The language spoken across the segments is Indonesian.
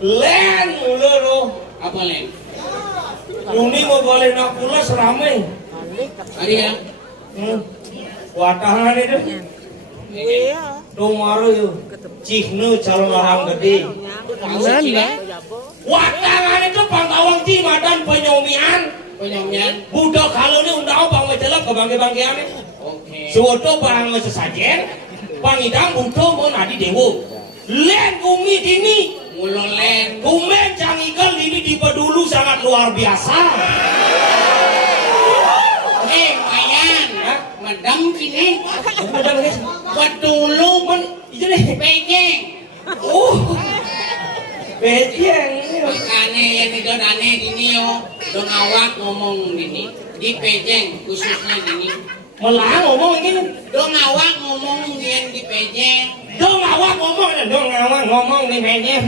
Len ulo lo. Apa len? Yuni mau boleh nak pulas ramai. Hari ya. Watahan itu. Iya. Tumaru yuk. Cihnu calon orang gede. Watahan itu pangkawang cimadan penyomian. Penyomian. Budak kalau ini undang bang mecelak ke bangke-bangkean. Oke. Suatu barang sesajen. Pangidang butuh mau nadi dewo. Len umi dini. Mulo len. Kumen cangikan ini di pedulu sangat luar biasa. Mayan. Madam kini. Madam guys. Pedulu men. Itu deh. Pejeng. Pejeng. Makanya yang itu aneh ini yo. Dong awak ngomong ini. Di pejeng khususnya ini. Malah ngomong ini. Dong awak ngomong yang di pejeng. Dong awak ngomong di pejeng.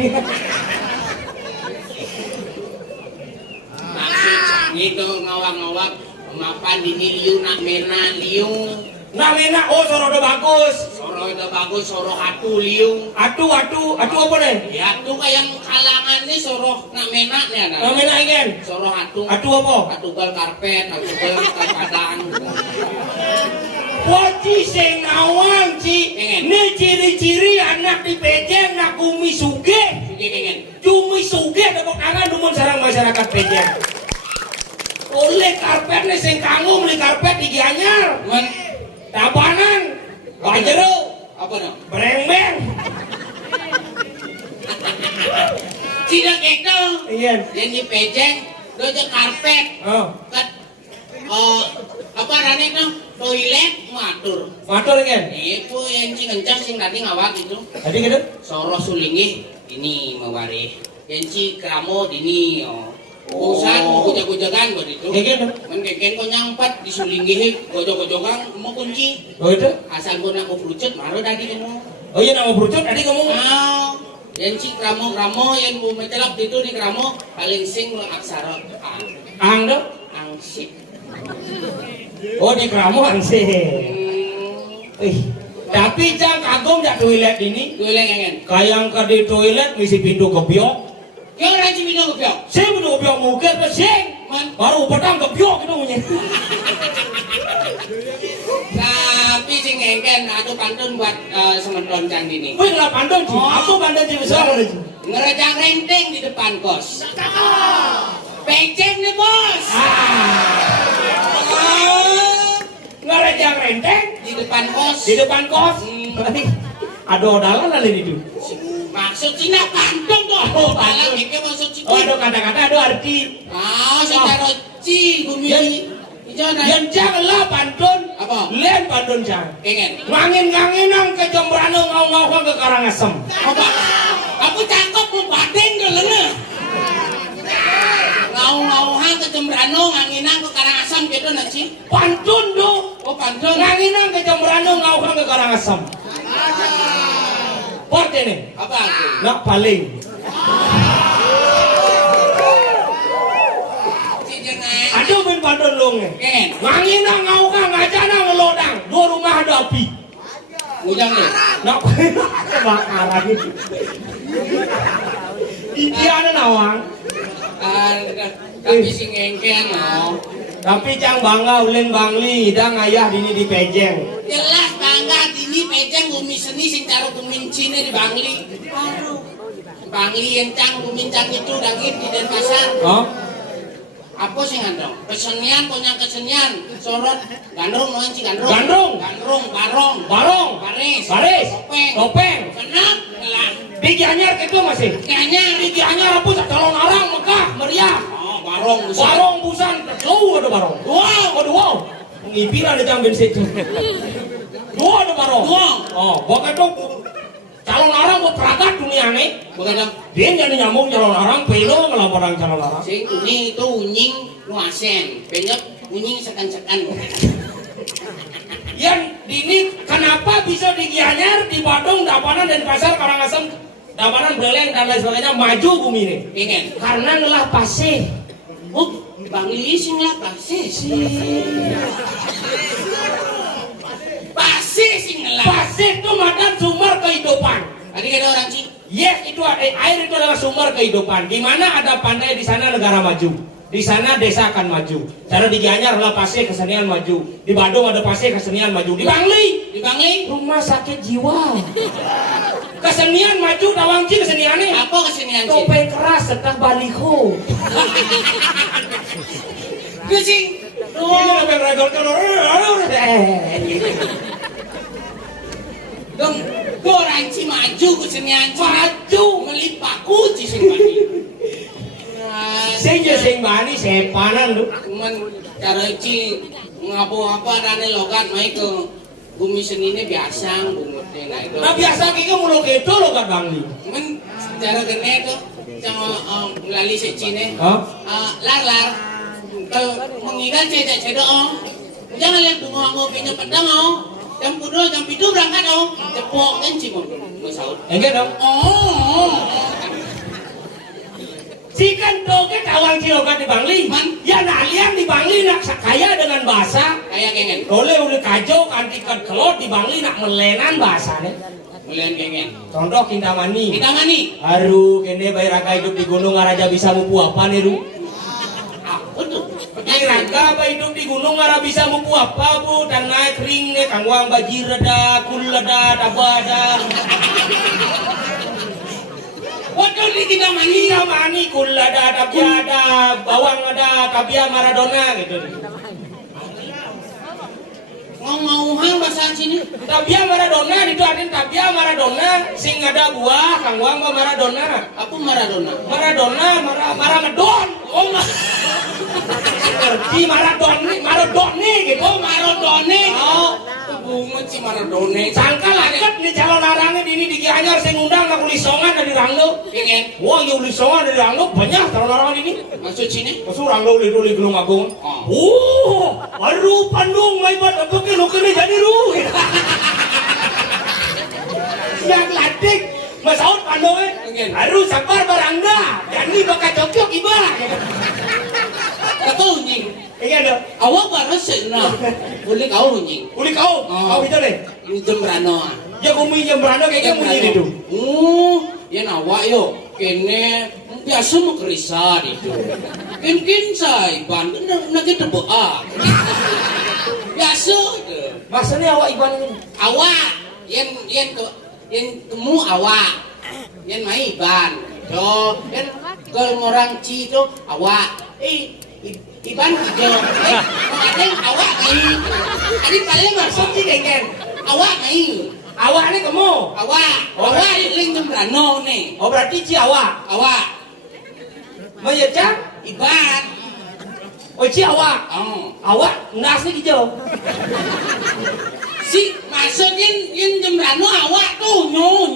Maksud itu ngawak-ngawak mapan dini liu nak mena liu. Nak mena soro do bagus. Soro do bagus soro hatu liu. Atu apa nih? Ya atu kayak kalangan nih soro nak mena nih ada. Nak mena ingin. Soro hatu. Atu apa? Atu bal karpet, atu bal padang. Poci sing ngawang ci. Ini ciri-ciri anak di pejeng nak kumi suge. Cumi suge tepuk tangan dumun sarang masyarakat pejeng. Oleh karpet nih sing kanggo beli karpet di Gianyar. Tabanan, wajero, apa dong? Bereng-beng. Tidak gitu. Iya. Yang di pejeng, doja karpet. Kat, apa rane no? Toilet matur. Matur kan? Itu yang si kencang sing tadi ngawak itu. Tadi gitu? Soro sulingih ini mawari. Yang si kramo dini. Urusan mau gojak-gojakan buat itu. Mengkeken kau nyampat disulingih gojok-gojokan mau kunci. Oh itu? Asal gua nak berucut, maru tadi kamu. Oh iya nak berucut tadi kamu. Yang si kramo yang mau mencelap itu di kramo paling sing aksara ang dong, angsip. Oh di kramo angsip. Tapi jangan kagum jak toilet ini. Toilet yang kayang kadi toilet misi pintu kebiok. Yang rajin minum kebiok. Saya minum kebiok mungkin pesing. Baru petang kebiok itu punya. pantun buat sementon Cang Dini. Wih nggak pantun sih, apa pantun sih besar ada sih? Ngerejang renteng di depan kos. Peceng nih bos. Ngerejang renteng Di depan kos. di depan kos. Aduh dalan ada itu. Maksud Cina pantun tuh. Aduh dalam itu maksud Cina. Oh aduh kata-kata aduh arti. Secara ci bumi. Yang jangan lah pantun. Apa? Len pantun jangan. Pengen. Ngangin-nganginang ke Jembrano ngau-ngau ke Karangasem. Apa? Aku cakep lu badeng ke lena. Ngau-ngauhan ke Jembrano nganginang ke Karangasem gitu nanti. Pantun dong. Oh pantun. Nganginang ke Jembrano ngau-ngau ke Karangasem. Pot ini. Apa aku? Nak paling. Aduh bin pantun long nih. Nganginang ngau-ngau ngajana ngelodang. Dua rumah ada api. Ujang nih. Nak kebakaran itu. Idiana nawang. Tapi si ngengkeng no. Tapi cang bangga ulin bangli dang ayah dini di pejeng. Jelas bangga gini pejeng bumi seni sing caro kumincine di Bangli. Bangli yang cang kumincang itu daging di Denpasar. Oh? Apa sih ngandong? Kesenian punya kesenian. Sorot gandrung no anci gandrung. Gandrung. Gandrung barong. Barong. Baris. Baris. Topeng. Topeng. Kenap. Kelang. Di Gianyar gitu masih. Kayaknya Di Gianyar apa calon arang Mekah meriah. oh barong busan. Barong busan. Jauh ada barong. Wow. Aduh wow. Ngipiran di jam bensin itu. Dua ada barong. Dua. Oh, bukan dong. Calon arang buat peragat dunia nih. Bukan dong. Dia jadi nyambung calon arang, pelo ngelamparan calon arang. Sing kuning itu unying nuasen. Penyok unying sekan-sekan. Yang dini kenapa bisa di Gianyar, di Badung, Dapanan dan Pasar Karangasem, Dapanan Beleng dan lain sebagainya maju bumi ini? Pengen. Karena ngelah pasir. Oh, Bangli sing lah pasir sih. Pasir sing lah. Pasir itu madan sumber kehidupan. Tadi ada orang sih. Yes, itu air itu adalah sumber kehidupan. Di mana ada pantai di sana negara maju. Di sana desa akan maju. Cara di Gianyar adalah pasir kesenian maju. Di Badung ada pasir kesenian maju. Di Bangli, Di Bangli rumah sakit jiwa. Kesenian maju dawangci keseniannya. apa kesenian sih? Topeng keras serta baliho. Kucing. Ini topeng regol Dong, orang sih maju kesenian sih. maju. Melipaku sih sing Bangli. Sing sing bani sepanan lu. Cuman cara ci ngapa-ngapa rane logat main ke bumi seni ini biasa bumutnya nah itu. Nah biasa kiki mulu gitu lo kan Bangli. Cuman cara gene tuh sama lali secine. Hah? Lar kalau mengingat cedek jangan lihat dungo aku pinjam pedang jam 2 jam 7 berangkat cepok kan sih mau saud. Enggak dong. Sikan toge tawang cilokan di Bangli. Ya nalian di Bangli nak kaya dengan bahasa. Kayak kengen. Oleh kajo kantikan kelot di Bangli nak melenan bahasanya. Melihat kengen. Contoh Kintamani. Kita mani. Aru kene bayi raga hidup di gunung ngaraja bisa mupu apa nih ru? Betul. Bayi raga bayi hidup di gunung ngaraja bisa mupu apa bu? Dan naik ring nih kangwang bajir ada, kul ada, tabada. Waktu di kita mani kul ada, tabada, bawang ada, kabia Maradona gitu. Ngomong bahasa sini. Tabia Maradona itu artinya tabia Maradona sing ada buah kangwang ba Maradona. Apa Maradona? Maradona Maradon. Oh seperti Maradoni gitu. Oh Maradona. Oh Bungut si Maradona. sangka laket nih calon larangnya dini di Gianyar sing ngundang aku lisongan dari Ranglo. Pengen. Wah ya lisongan dari Ranglo banyak calon larang ini. Maksud sini? Masuk Ranglo di Gelung Agung. Aduh Pandung mai buat apa ke lu kene jadi ru. Yang latik masaud Pandung aduh sabar barangda. Yani bakal cocok iba. Kau unying. Iya dong. Awak baru senang. Boleh kau unying. Uli kau itu deh. Ini Jembrano. Ya kumi Jembrano kayaknya bunyi itu. Ya nawak yo. Kene biasa mau kerisa itu. Mungkin saya bantu nak kita doa. Biasa. Maksudnya awak Iban ini. Awak yen kemu awak. Yen mai Iban. Jo, yen kalau orang Ci itu awak. Iban jo. Kadang awak mai. Adi paling maksud sih dengan awak mai. Awak ini kamu? Awak ling Jembrano nih. Oh berarti Ci awak? Awak. Maya Cang? Iban. Oh Ci awak? Awak nasi hijau. Si maksudnya yang Jembrano awak tuh nyo.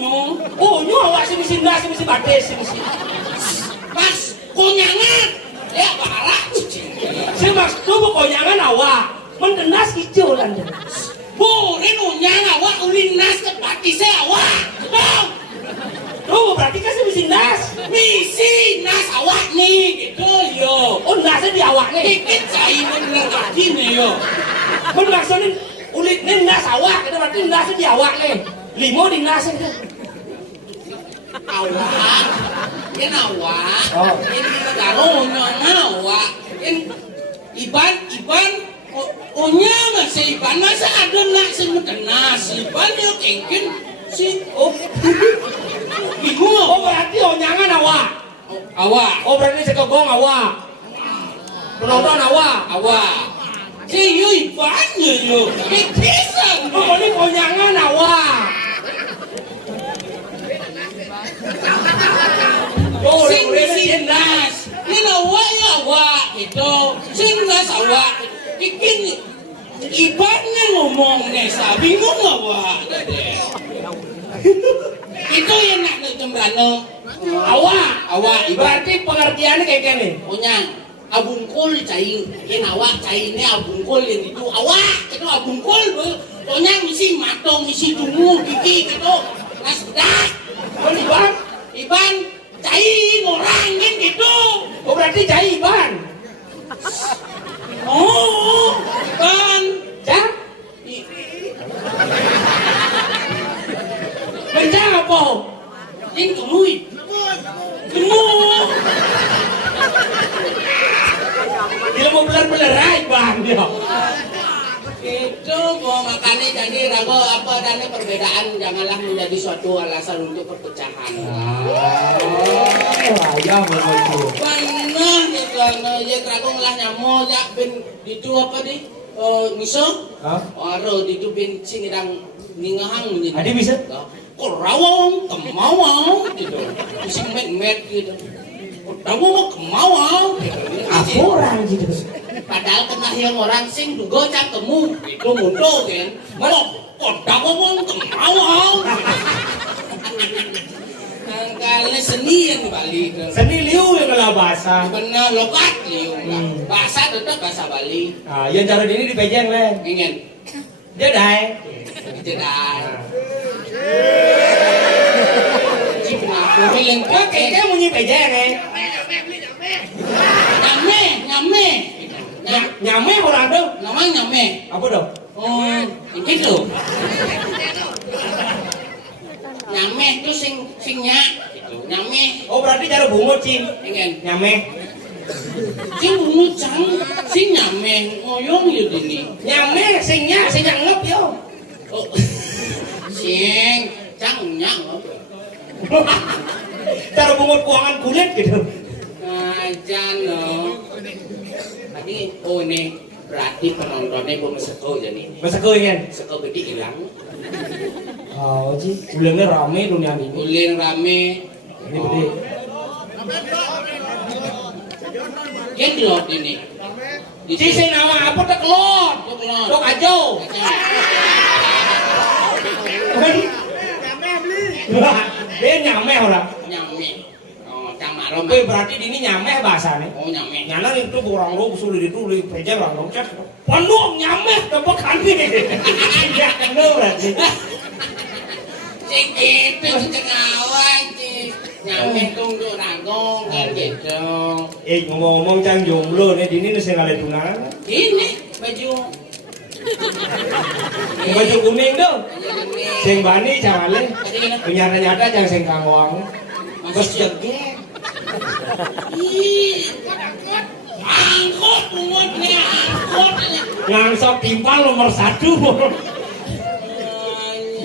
Oh nyo awak si misi nasi misi bades si misi. Mas konyangan. Ya bahala. Si mas tuh konyangan awak. Mendenas hijau landa. Bu, ini unyang awak ulin nas ke bati saya awak. Tuh berarti kan si misi nas. Misi nas awak nih gitu yo. Oh nasnya di awak nih. Dikit saya bener lagi nih yo. Maksudnya ulit ini nas awak, itu berarti nasnya di awak nih. Limo di nasnya itu. Awak, ini awak. Oh. Ini negara unyang awak. Ini Iban. Onya masih Iban masa ada nak semutenas. Iban yo kengkin si. Bingung. Oh berarti onyangan awak. Awak. Oh berarti sekegong awak. Penonton awak. Si yo Iban yo. Pisan. Oh ini onyangan awak. Oh Sing si nas. Ini awak ya awak itu. Sing nas awak. Ikin Iban ngomong nesa bingung awak. Itu yang nak Jembrano. Awak. Berarti pengertiannya kayak gini. Punya abungkul cai, yang awak cai ini abungkul yang itu awak itu abungkul punya misi matong misi dungu gigi gitu nas bedak. Iban cai orang kan gitu. Oh berarti cai Iban. Oh Iban Cang? Bencang apa? yang kemui kemu. Dia mau beler-beler Iban dia. Itu mau makanya jadi rago apa dan perbedaan janganlah menjadi suatu alasan untuk perpecahan. Ya begitu. Benar itu ya rago lah nyamuk ya bin itu apa di miso? Aro itu bin singidang ningahang gitu. Adi bisa? Korawang kemawang gitu. Sing met gitu. Korawang kemawang gitu. Apa orang gitu? Padahal kena yang orang sing dugo cangkemu itu mundo kan. Korawang kemawang. Kali seni yang Bali. Seni liu yang kalau bahasa. Benar lokat liu. Bahasa tetap bahasa Bali. Ah, yang cara ini dipejeng le. Ingin. Jedai. Jedai. Cipna bilang Kayaknya munyi pejeng eh. Nyame orang dong. Namanya nyame. Apa dong? Oh, gitu. Nyame itu singnya gitu. Nyame. Oh berarti cara bungut sih. Ingin. Nyame. Sing bungut cang sing nyame ngoyong yo dini. Nyame singnya ngep yo. Oh. Sing cang nyang. Cara bungut kuangan kulit gitu. Ajan lo. Tadi ini berarti penontonnya gue meseko jadi. Meseko kan? Meseko gede hilang. Oh sih, ulangnya rame dunia ini. Uling rame. Ini gede. Yang kelot ini. Si saya nama apa tak kelot? Dok ajo. Dia nyame orang. Nyame. Oh, camarom. Berarti ini nyame bahasanya. Oh, nyame. Nyana itu orang lo sulit ditulis peja orang lo cek. Penuh nyame tempat kami. Ya kenal berarti. Cik itu cengawan cik. Nyame tunggu rangkong kan gitu. Ngomong-ngomong cang jomblo nih dini nih saya ngeliat tunangan. Ini baju. Baju kuning dong. Sing bani cangale. Nyata-nyata cang sing kangwang. Bos jegek. Ih. Angkot angkot. Ngangsok timpal nomor 1.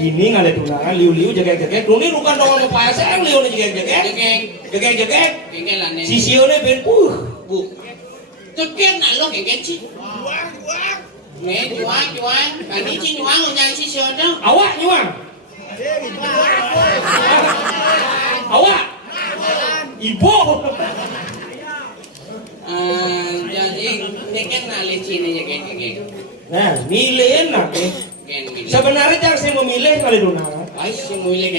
Ini ngale tunangan liu-liu jegek-jegek. Nuni bukan dong mau PSM liu jegek-jegek. Jegek-jegek. Si sione ben bu. Jegek nak lo jegek sih. Nih juang. Kali sih juang udah si sione. Awak juang. Awak. Ibu. Jadi ini kan nali sini jegek. Nah, milih enak ya. Sebenarnya jangan saya memilih kali tunangan.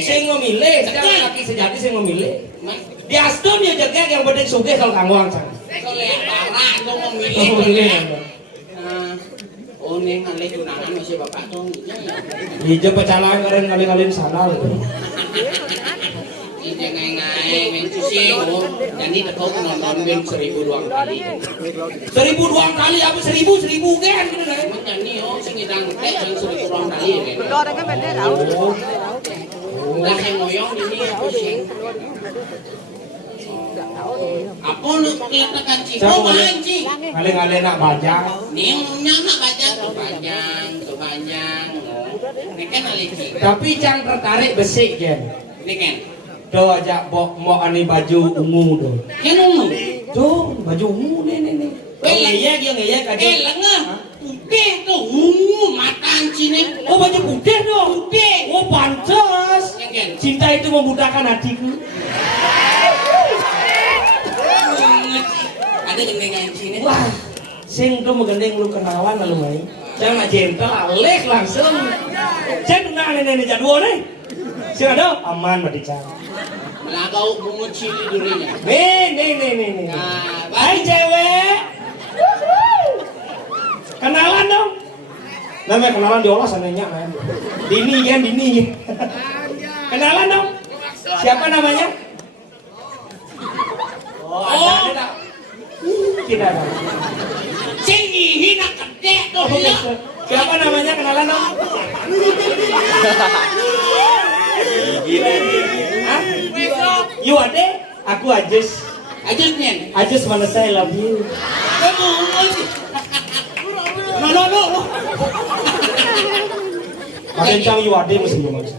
Saya memilih, jangan laki sejati saya memilih. Di Aston ya jegek yang penting sugih kalau kangwang sana. Kalau yang parah lo memilih. Oh neng ngali tunangan masih bapak tuh. Iya pecalang kalian salah. Iya ngai main pusing. Jadi tekau nonton ben 1000 doang kali. 1000 doang kali apa 1000 kan? Jadi oh sing ngidang teh 1000 doang kali. Lo ada kan beda tau. Lah yang ngoyong ini pusing. Apa lu kelihatan cipo mancing? Kali-kali nak bajang. Nih nak bajang tuh panjang. Ini kan aliki. Tapi yang tertarik besi kan. Ini kan. Do ajak mau ani baju ungu do. Yang ungu. Do baju ungu nih. Ngeyek aja. Lengah. Putih tuh ungu mata cine. Oh baju putih dong. Putih. Oh pantas. Yang kan. Cinta itu membutakan hatiku. Ada gendeng cine. Wah, sing do menggandeng lu kenalan lalu mai. Jangan gentle alek langsung. Saya tunangan nenek jadwal nih. Sing ada aman mati cang. Melagau bunga cili durinya. Nih. Nah, Hai cewek. Kenalan dong. Namanya kenalan diolah sananya kan. Dini. Kenalan dong. Siapa namanya? Oh, Tidak ada. sing hina gede tuh. Siapa namanya kenalan dong? Hah? You ade? Aku Ajus. Ajusnya. Ajus mana saya love you. Kamu no. Makin cang you ade mesti gimana?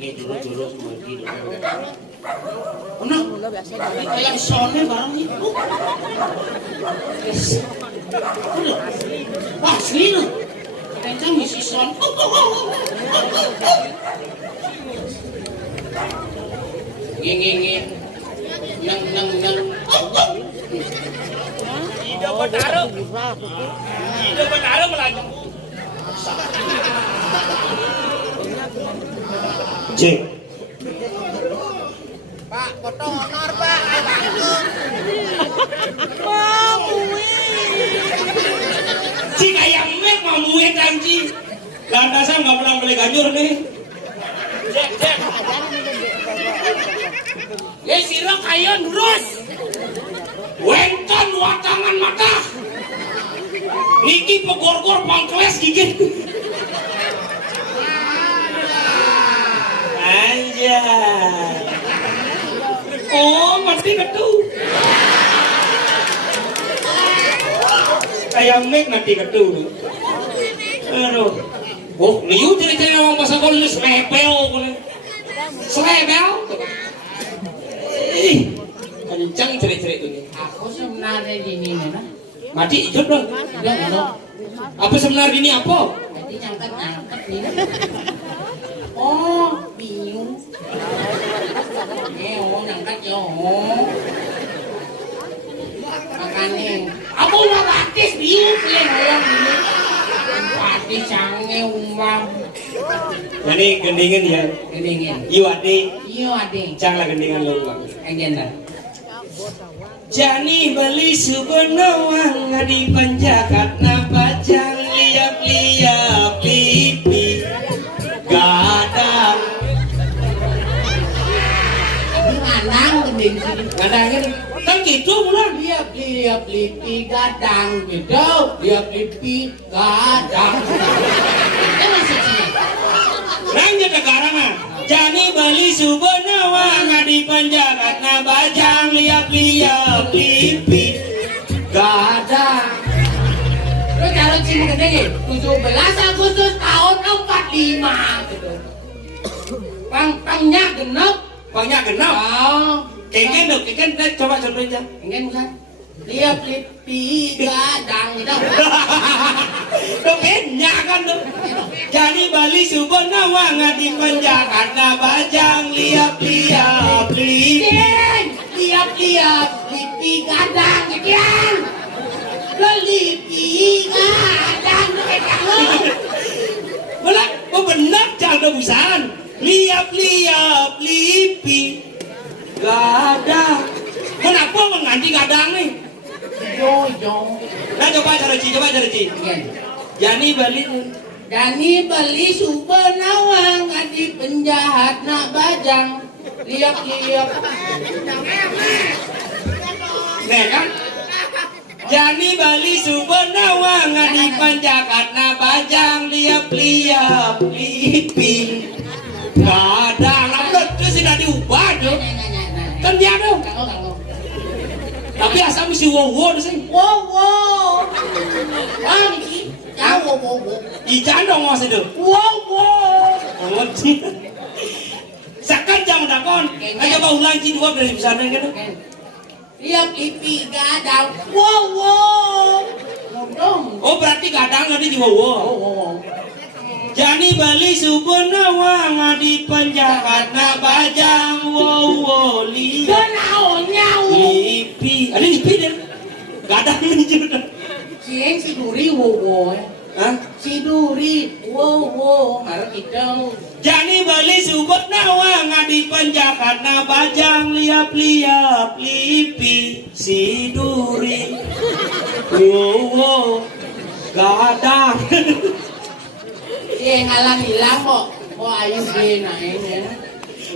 Ini dulu semua gitu. Kayak sone barang itu. Wah, sini. Kencang misi son. Nge. Nang. Tidak benar melaju. Cek. Pak, foto honor Pak. Cik ayam mek mau muet anjing. Lantasan nggak pernah beli ganyur nih. Cek. Ya sira kaya nurus. Wenton watangan mata. Niki pegor-gor pangkles gigit. Anjay. Oh, mati ketu. Kayak mek mati ketu. Aduh. Oh, liu cerita orang bahasa Korea slepel. Kencang cerit-cerit ini. Aku sebenarnya gini mana? Mati ikut dong. Apa sebenarnya ini apa? Jadi nyangkat nih. Oh, bingung. Nyangkat yo. Makanya, aku mau batis bingung pilih orang ini. Batis sange umam. Jadi gendingin ya. Gendingin. Iyo ade. Janganlah gendingan lu. Agenda. Jani beli subenawang ngadi panjakat na bajang liap pipi gadang. Ngadang gending sini. Gadangin kan gitu mulai. Liap lipi gadang gitu. Liap lipi gadang. Itu masih sini. Nanya negara mah. Jani beli subenawang ngadi di penjagatna bajang liap-liap lipi gadang. Lo calon sini gede 17 Agustus tahun 45 gitu. Pangnya genep. Oh. Kengken dong, kengken coba contohin aja. Kengken bukan? Liap lipi gadang gitu. Dokenya kan dong. Jadi Bali Subonawang di penjagatna bajang liap-liap lipi. Liap-liap lipi gadang sekian. Lo lipi gadang lo. Malah, benar jangan busan. Liap-liap lipi gadang. Kenapa mengganti gadang nih? Yo. Nah coba cara Ci. Jani Bali Subonawang di penjahat nak bajang liap-liap. Nih kan? Jani Bali Subonawang di penjahatna bajang liap-liap lipi gadang. Lalu terus sudah diubah tuh. Kan dia dong. Tapi asal mesti wow di sini. Wow. Ini jauh wow. Ijan dong mas itu. Wow. Sekarang jam dakon. Aja bau lanci dua dari sana kan. Liap lipi gadang. Wow. Oh berarti gadang nanti di wow. Jani Bali Subonawang di penjahatna bajang wow lipi. Ada lipi deh. Gadang ini juga. Si Duri wow. Hah? Si Duri wow. Harus kita. Jani Bali Subonawang di penjahatna bajang liap-liap lipi si Duri wow gadang. Ngalang hilang kok. Ayo gini naiknya.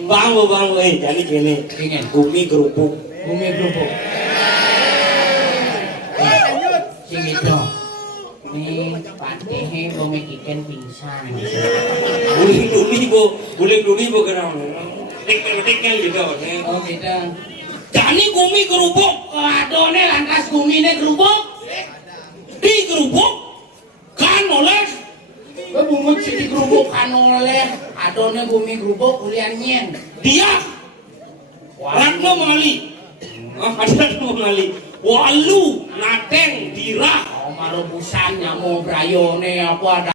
Bang, jadi gini. Bumi kerupuk. Sing itu. Ini patih bumi ikan pingsan. Buling duni bu kenal. Tekel gitu. Oh gitu. Jadi bumi kerupuk. Aduh nih lantas bumi nih kerupuk. Di kerupuk kan oleh. Bumut sih kerupuk kan oleh. Adone bumi kerupuk kuliah nyen. Dia Ratno mengali. Ratno mengali. Walu nateng dirah. Marubusan nyamuk brayone apa ada